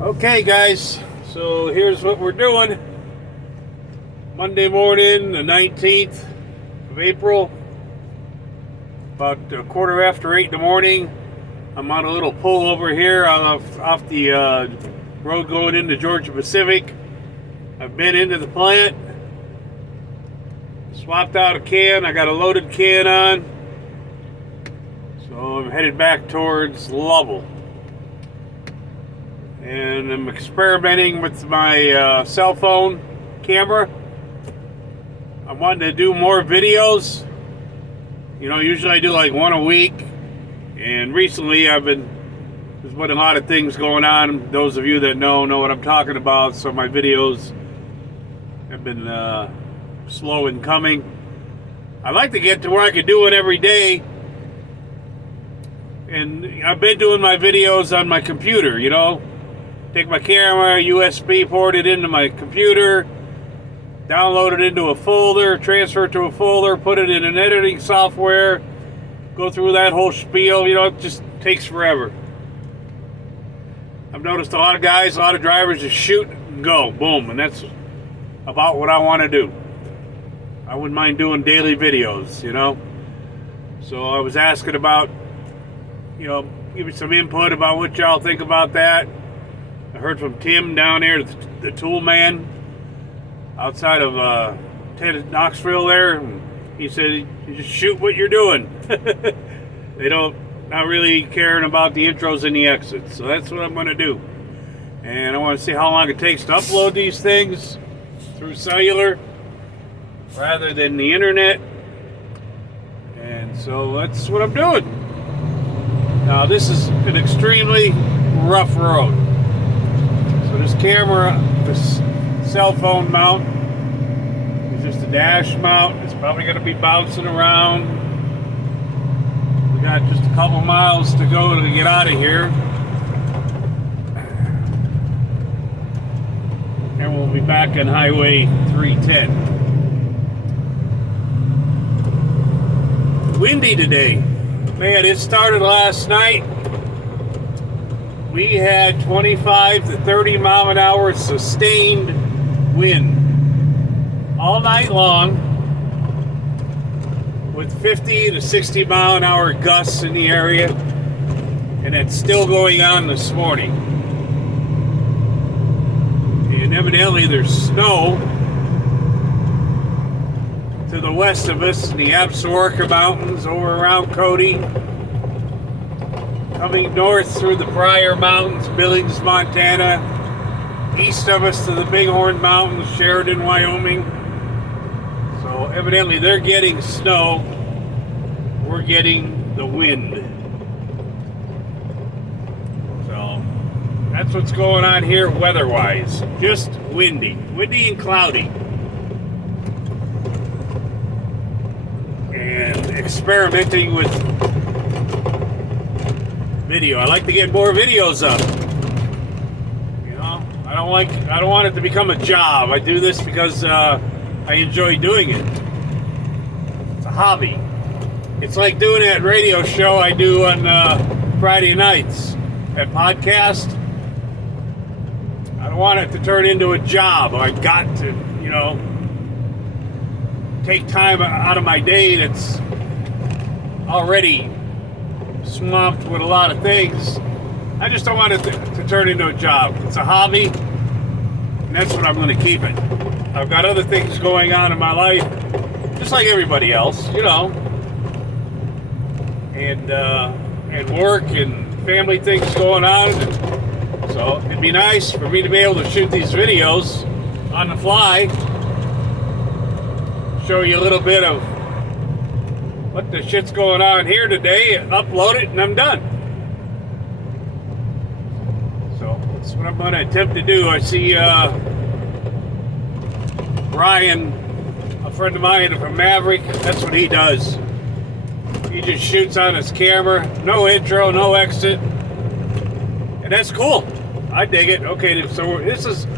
Okay guys, so here's what we're doing. Monday morning, the 19th of April, about a quarter after 8 in the morning. I'm on a little pull over here off the road going into Georgia Pacific. I've been into the plant, swapped out a can. I got a loaded can on, so I'm headed back towards Lovell. And I'm experimenting with my cell phone camera. I'm wanting to do more videos. You know, usually I do like one a week. And recently there's been a lot of things going on. Those of you that know what I'm talking about. So my videos have been slow in coming. I'd like to get to where I could do it every day. And I've been doing my videos on my computer, you know. Take my camera, USB, port it into my computer, download it into a folder, transfer it to a folder, put it in an editing software, go through that whole spiel. You know, it just takes forever. I've noticed a lot of guys, a lot of drivers just shoot and go, boom, and that's about what I want to do. I wouldn't mind doing daily videos, you know. So I was asking about, you know, give me some input about what y'all think about that. I heard from Tim down there, the tool man, outside of Knoxville there. And he said, you just shoot what you're doing. They not really caring about the intros and the exits. So that's what I'm going to do. And I want to see how long it takes to upload these things through cellular rather than the internet. And so that's what I'm doing. Now this is an extremely rough road. So this camera, this cell phone mount, is just a dash mount. It's probably going to be bouncing around. We got just a couple miles to go to get out of here. And we'll be back on Highway 310. Windy today. Man, it started last night. We had 25 to 30 mile an hour sustained wind all night long with 50 to 60 mile an hour gusts in the area, and it's still going on this morning. And evidently there's snow to the west of us in the Absaroka Mountains over around Cody. Coming north through the Pryor Mountains, Billings, Montana, east of us to the Bighorn Mountains, Sheridan, Wyoming. So evidently they're getting snow, we're getting the wind. So that's what's going on here weather-wise. Just windy and cloudy. And experimenting with video. I like to get more videos up. You know, I don't want it to become a job. I do this because I enjoy doing it. It's a hobby. It's like doing that radio show I do on Friday nights, that podcast. I don't want it to turn into a job. I've got to, you know, take time out of my day that's already swamped with a lot of things. I just don't want it to turn into a job. It's a hobby, and that's what I'm going to keep it. I've got other things going on in my life, just like everybody else, you know, and work and family things going on. So it'd be nice for me to be able to shoot these videos on the fly, show you a little bit of what the shit's going on here today, upload it, and I'm done. So that's what I'm going to attempt to do. I see Brian, a friend of mine from Maverick, that's what he does. He just shoots on his camera, no intro, no exit, and that's cool. I dig it. Okay, so this is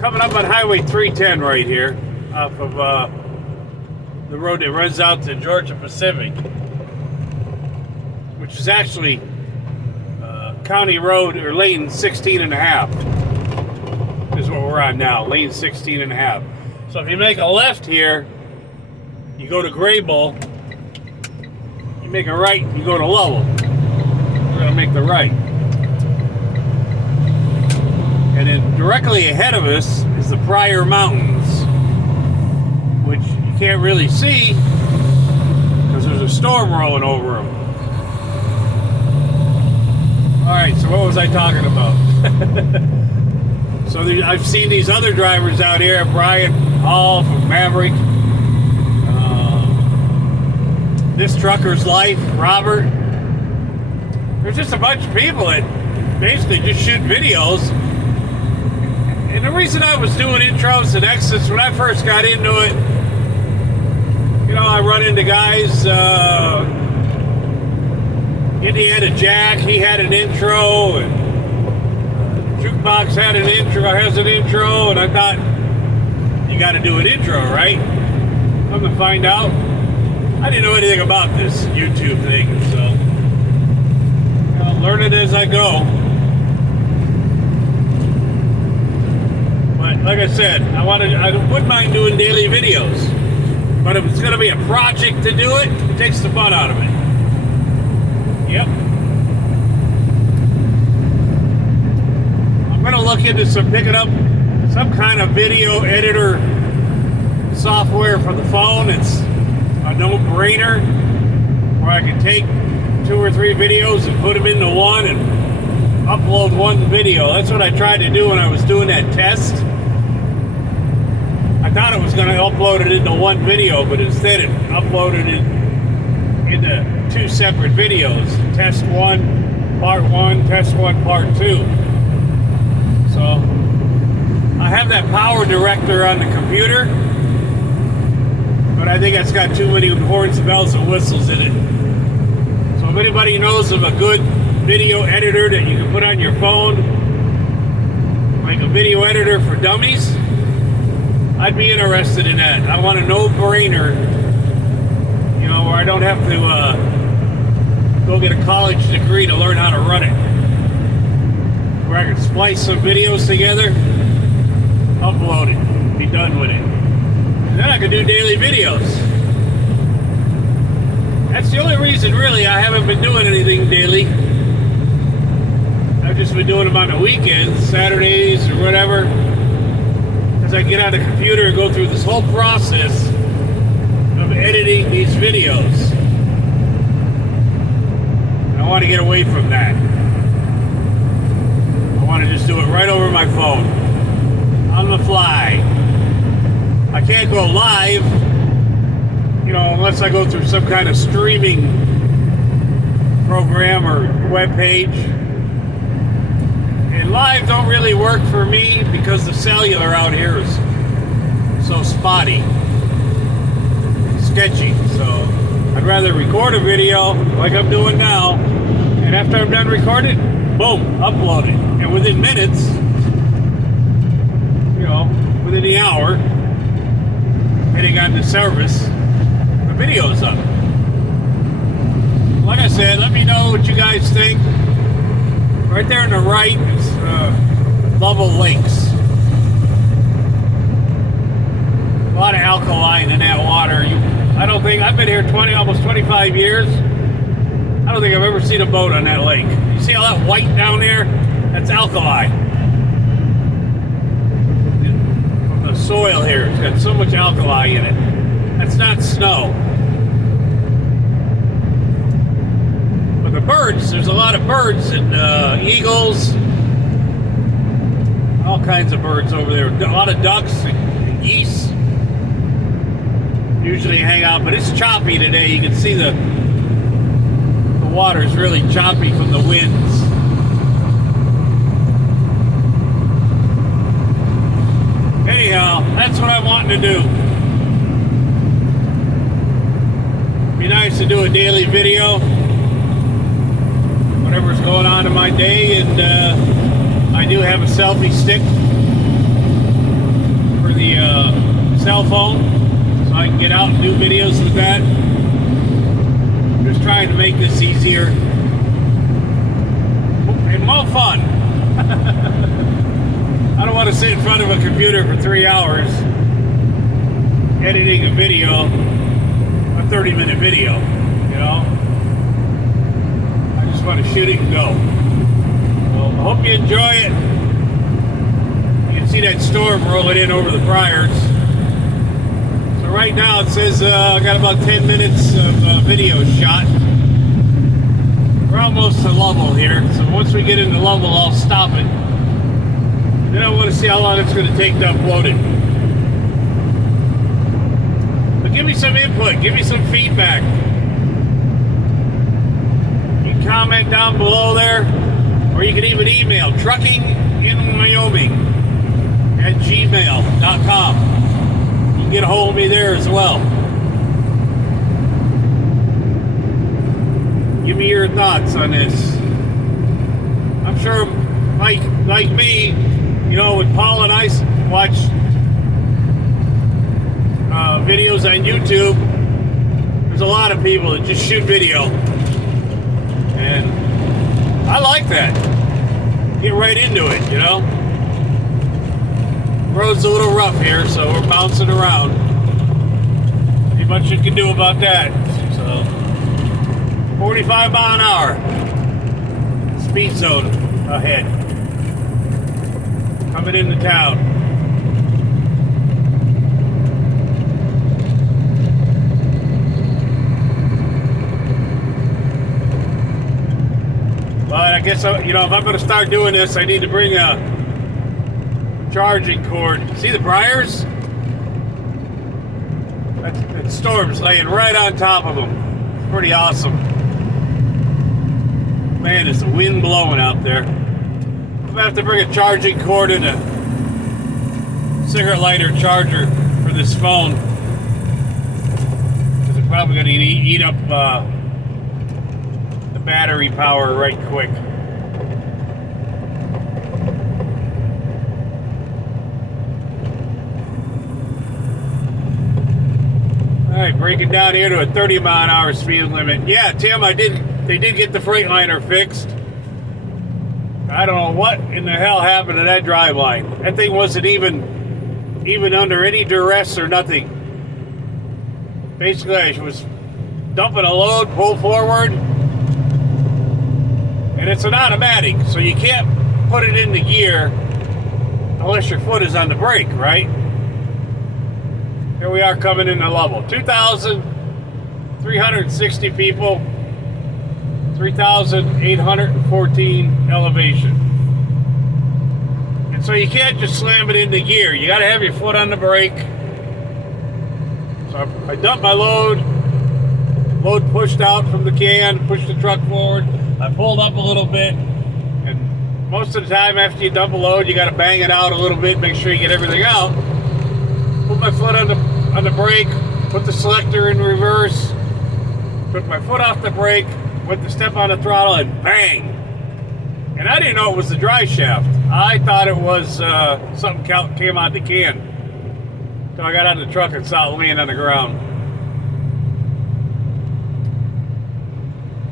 coming up on Highway 310 right here, off of the road that runs out to Georgia Pacific, which is actually County Road, or lane 16 and a half is what we're on now, lane 16 and a half. So if you make a left here, you go to Grable, you make a right, you go to Lowell. We're gonna make the right. And then directly ahead of us is the Pryor Mountains, which you can't really see because there's a storm rolling over them. Alright, so what was I talking about? So I've seen these other drivers out here, Brian Hall from Maverick, This Trucker's Life, Robert. There's just a bunch of people that basically just shoot videos. And the reason I was doing intros and exits when I first got into it, you know, I run into guys, Indiana Jack, he had an intro, and Jukebox has an intro, and I thought, you got to do an intro, right? Come to find out, I didn't know anything about this YouTube thing, so I'll learn it as I go. But like I said, I wouldn't mind doing daily videos, but if it's going to be a project to do it, it takes the fun out of it. Yep. I'm going to look into picking up some kind of video editor software for the phone. It's a no-brainer where I can take 2 or 3 videos and put them into one and upload one video. That's what I tried to do when I was doing that test. I thought it was going to upload it into one video, but instead it uploaded it into 2 separate videos. Test 1, part 1, test 1, part 2. So I have that power director on the computer, but I think it's got too many horns, bells, and whistles in it. So if anybody knows of a good video editor that you can put on your phone, like a video editor for dummies, I'd be interested in that. I want a no-brainer, you know, where I don't have to go get a college degree to learn how to run it. Where I can splice some videos together, upload it, be done with it. And then I can do daily videos. That's the only reason, really, I haven't been doing anything daily. I've just been doing them on the weekends, Saturdays or whatever. Because I get on the computer and go through this whole process of editing these videos. And I want to get away from that. I want to just do it right over my phone, on the fly. I can't go live, you know, unless I go through some kind of streaming program or web page. And live don't really work for me because the cellular out here is so spotty, sketchy. So I'd rather record a video like I'm doing now, and after I'm done recording, boom, upload it. And within minutes, you know, within the hour, hitting on the service, the video's up. Like I said, let me know what you guys think. Right there on the right is Lovell Lakes. A lot of alkaline in that water. I don't think, I've been here almost 25 years. I don't think I've ever seen a boat on that lake. You see all that white down there? That's alkali. From the soil here, it's got so much alkali in it. That's not snow. But the birds, there's a lot of birds and eagles, all kinds of birds over there. A lot of ducks and geese usually hang out, but it's choppy today. You can see the water is really choppy from the winds. Anyhow, that's what I'm wanting to do. Be nice to do a daily video, whatever's going on in my day, and I do have a selfie stick for the cell phone, so I can get out and do videos with that. Just trying to make this easier and More fun. I don't want to sit in front of a computer for 3 hours editing a video, a 30-minute video, you know? I just want to shoot it and go. Well, I hope you enjoy it. You can see that storm rolling in over the briars. So right now it says I got about 10 minutes of video shot. We're almost to Lovell here, so once we get into Lovell, I'll stop it. Then I want to see how long it's going to take to upload it. But give me some input, give me some feedback. You can comment down below there, or you can even email truckinginwyoming@gmail.com. You can get a hold of me there as well. Give me your thoughts on this. I'm sure, like me, you know, when Paul and I watch videos on YouTube, there's a lot of people that just shoot video, and I like that. Get right into it, you know. The road's a little rough here, so we're bouncing around. Ain't much you can do about that. So 45 mile an hour speed zone ahead, coming into town. But I guess, you know, if I'm going to start doing this, I need to bring a charging cord. See the briars? That storm's laying right on top of them. Pretty awesome. Man, is the wind blowing out there. I'm going to have to bring a charging cord and a cigarette lighter charger for this phone. Because it's probably going to eat up the battery power right quick. Alright, breaking down here to a 30 mile an hour speed limit. Yeah, Tim, they did get the Freightliner fixed. I don't know what in the hell happened to that driveline. That thing wasn't even under any duress or nothing. Basically, I was dumping a load, pull forward, and it's an automatic, so you can't put it into gear unless your foot is on the brake, right? Here we are coming into Lovell. 2,360 people, 3,814 elevation. And so you can't just slam it into gear. You got to have your foot on the brake. So I dumped my load pushed out from the can, pushed the truck forward. I pulled up a little bit, and most of the time after you dump a load, you got to bang it out a little bit, make sure you get everything out. Put my foot on the brake, put the selector in reverse, took my foot off the brake, went to step on the throttle, and bang! And I didn't know it was the dry shaft. I thought it was something came out the can. So I got out of the truck and saw it laying on the ground.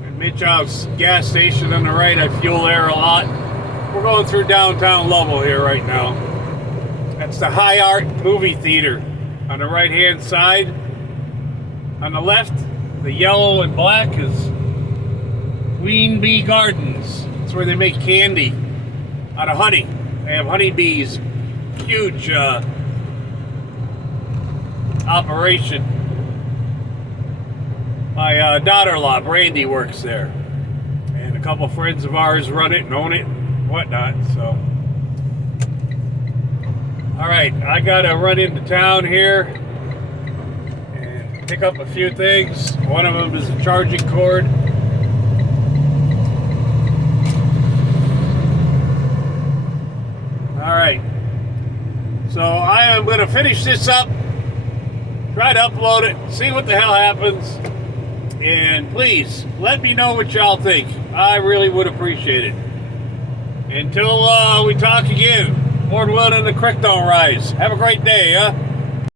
At Mitchell's gas station on the right, I fuel there a lot. We're going through downtown Lovell here right now. That's the High Art movie theater on the right hand side. On the left, the yellow and black is Queen Bee Gardens. That's where they make candy out of honey. They have honeybees. Huge operation. My daughter-in-law, Brandy, works there. And a couple friends of ours run it and own it and whatnot, so. Alright, I gotta run into town here and pick up a few things. One of them is a charging cord. Alright, so I am going to finish this up, try to upload it, see what the hell happens, and please let me know what y'all think. I really would appreciate it. Until we talk again, Lord willing and the creek don't rise. Have a great day, huh?